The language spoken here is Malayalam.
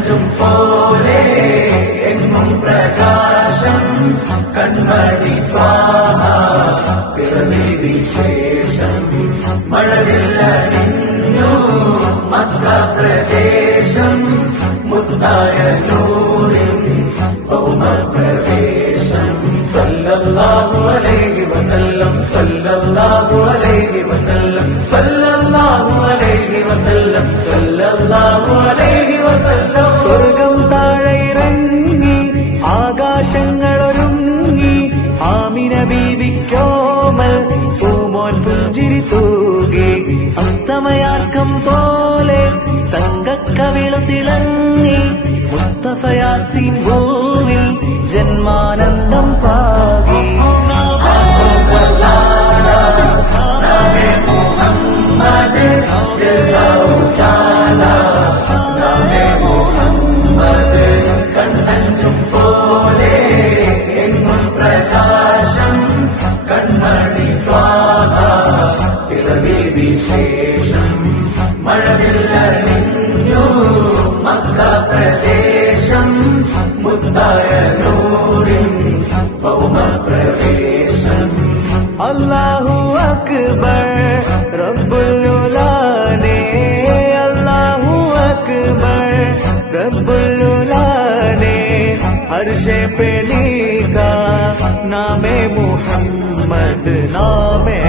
കണ്ണഞ്ചും പോലെ എങ്ങും പ്രകാശം കൺമണി ത്വാഹ പിറവി വിശേഷം മഴവില്ലണിഞ്ഞു മക്ക പ്രദേശം മുത്തായ നൂറിൻ ഭൗമപ്രവേശം സല്ലല്ലാഹു അലൈഹി വസല്ലം സല്ലല്ലാഹു അലൈഹി വസല്ലം സല്ലല്ലാഹു അലൈഹി വസല്ലം സല്ലല്ലാഹു അലൈഹി വസല്ലം സ്വർഗം താഴെ ഇറങ്ങി ആകാശങ്ങളൊരുങ്ങി ആമിന ബീവിക്കോമൽ പൂമോൻ പുഞ്ചിരി തൂകി അസ്തമയാർക്കം പോലെ തങ്കക്കവിളു തിളങ്ങി മുസ്തഫ യാസീൻ ഭൂവിൽ ജന്മാനന്ദം പാകി കണ്ണഞ്ചും പോലെ എങ്ങും പ്രകാശം കൺമണി ത്വാഹ പിറവി വിശേഷം മഴവില്ലണിഞ്ഞു മക്ക പ്രദേശം മുത്തായ നൂറിൻ ഭൗമപ്രവേശം അല്ലാഹു അക്ബർ റബ്ബുൽ ഉലാനെ അല്ലാഹു അക്ബർ റബ്ബുൽ ഉലാനെ अर्शे पे लिखा नामे मुहम्मद नामे